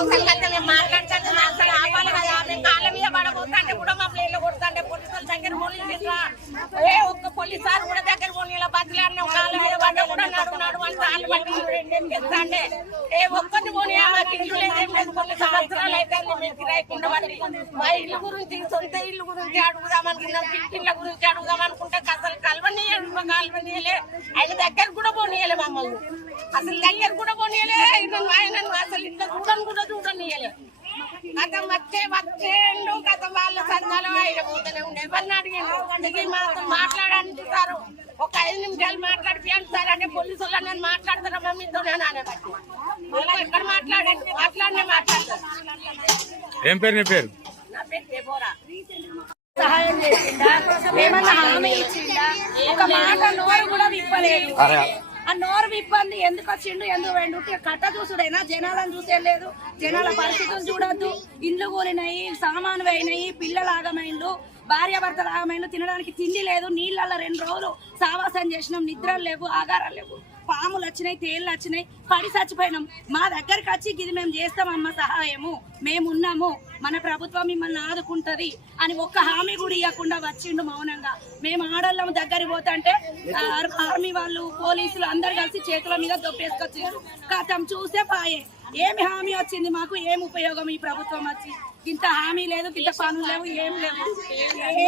మాట్లాడుతుంటే అసలు ఆపాలి కదా, మేము కాళ్ళ మీద పడబోతుంటే కూడా మా ప్లేన్లో కొడుతుంటే పోలీసుల దగ్గర పోలీసు ఏ ఒక్క పోలీసు సార్ కూడా దగ్గర పోనీ బతులు అన్న కాళ్ళ మీద పడ్డ కూడా నడువు అంటే వాళ్ళు బట్టి రెండేం చేస్తాండే ఏ ఒక్కటి పోనీ మాకు ఇల్లు లేదేం లేదు. కొన్ని సంవత్సరాలు అయితే మేము కిరాయికుండా పడి మా ఇల్లు గురించి సొంత ఇల్లు గురించి అడుగుదాం అనుకున్నాం, పిట్టిళ్ళ గురించి అడుగుదాం అనుకుంటే అసలు కలవనీయలే, ఆయన దగ్గర కూడా పోనీయలే, మమ్మల్ని అసలు దగ్గర కూడా పోనీయలే, ఆయన అసలు ఇంట్లో చూడనీయలే. గత వచ్చేండు గత వాళ్ళ సంఘాలు ఆయన పోతూనే ఉండే ఎవరిని అడిగిండు దిగి మాతో మాట్లాడడానికి సారు ఒక 5 నిమిషాలు మాట్లాడిపోయాను సార్ అంటే పోలీసు వాళ్ళు నేను మాట్లాడతారా మీతో అనేబట్టి మళ్ళీ ఎక్కడ మాట్లాడినే మాట్లాడతారు. ఏం పేరు నీ పేరు? నా పేరు దేవోరా. సహాయం చేసిందా, ఏమన్నా హామీ ఇచ్చిందా? ఒక మాట నోరు కూడా విప్పలేదు. ఆ నోరు విప్పంది ఎందుకు వచ్చిండు, ఎందుకు వెండు కట్ట చూసుడైనా జనాలను చూసేయలేదు. జనాల పరిస్థితులు చూడొద్దు. ఇండ్లు కూలినాయి, సామాను అయినాయి, పిల్లలు ఆగమైండు, భార్యాభర్తలు ఆగమైండు, తినడానికి తిండి లేదు, నీళ్ళల్లో 2 రోజులు సావాసం చేసినాం, నిద్రలు లేవు, ఆగారాలు లేవు, పాములు వచ్చినాయి, తేళ్ళు వచ్చినాయి, పడి చచ్చిపోయినాం. మా దగ్గరికి వచ్చి ఇది మేము చేస్తామమ్మ సహాయము, మేమున్నాము, మన ప్రభుత్వం మిమ్మల్ని ఆదుకుంటది అని ఒక్క హామీ కూడా ఇవ్వకుండా వచ్చిండు మౌనంగా. మేము ఆడళ్ళం దగ్గరికి పోతుంటే ఆర్మీ వాళ్ళు పోలీసులు అందరు కలిసి చేతుల మీద దొబ్బేసుకొచ్చారు. కథం చూసే పాయే. ఏమి హామీ వచ్చింది మాకు, ఏం ఉపయోగం ఈ ప్రభుత్వం వచ్చి? ఇంత హామీ లేదు, ఇంత పనులు లేవు, ఏం లేవు,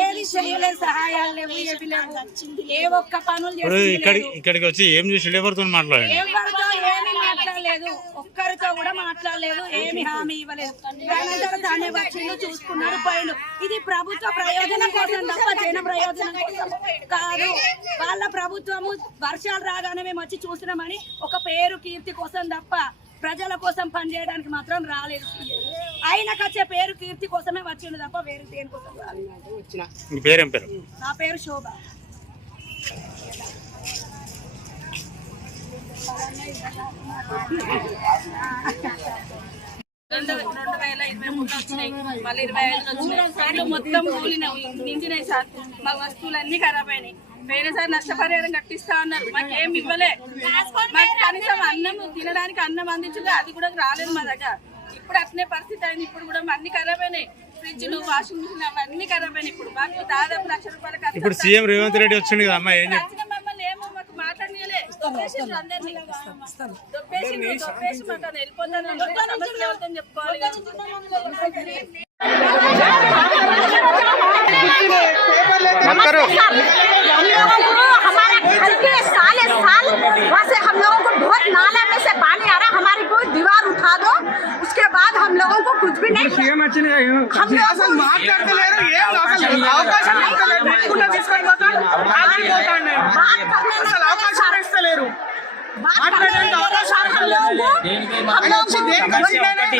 ఏది చేయలేదు, సహాయాలు లేవు, ఏవి లేవు, ఏ ఒక్క పనులు ఇక్కడికి వచ్చి ఏం చేసి ఎవరితో మాట్లాడలేదు, ఎవరితో ఏమీ మాట్లాడలేదు, ఒక్కరితో కూడా మాట్లాడలేదు, ఏమి హామీ ఇవ్వలేదు. తానే వచ్చిండు, చూసుకున్నారు, పోయిండు. ఇది ప్రభుత్వ ప్రయోజనం కోసం తప్ప జన ప్రయోజనం కోసం కాదు. వాళ్ళ ప్రభుత్వము వర్షాలు రాగానే మేము వచ్చి చూసినామని ఒక పేరు కీర్తి కోసం తప్ప ప్రజల కోసం పనిచేయడానికి మాత్రం రాలేదు. ఆయనకు వచ్చే పేరు కీర్తి కోసమే వచ్చిండు తప్ప వేరు దేనికోసం రాలేదు. నా పేరు శోభ. రెండు 2023 వచ్చినాయి, మళ్ళీ 25 వచ్చినాయి. మొత్తం కూలినాయి, నిండినాయి సార్. మా వస్తువులన్నీ ఖరాబ్ అయినాయి. పోయినసారి నష్టపరిహారం కట్టిస్తా అన్నారు, మాకేం ఇవ్వలే. మాకు కనీసం అన్నం తినడానికి అన్నం అందించలే, అది కూడా రాలేదు మా దగ్గర. ఇప్పుడు అట్నే పరిస్థితి అయింది. ఇప్పుడు కూడా అన్ని ఖరాబ్ అయినాయి, ఫ్రిడ్జ్లు, వాషింగ్ మిషన్ అవన్నీ ఖరాబ్ అయినాయి. ఇప్పుడు మాకు దాదాపు ₹1,00,000 ఇప్పుడు సీఎం రేవంత్ రెడ్డి వచ్చింది కదా అమ్మా, ఏం చెప్తారు? మమ్మల్ని ఏమో మాకు మాట్లాడలే, దొబ్బేసి అందరినీ దొబ్బేసి మాకు వెళ్ళిపోతాను చెప్పుకోవాలి. वहाँ से हम लोगों को बहुत नाला में से पानी आ रहा है, हमारी कोई दीवार उठा दो, उसके बाद हम लोगों को कुछ भी नहीं। हम लोग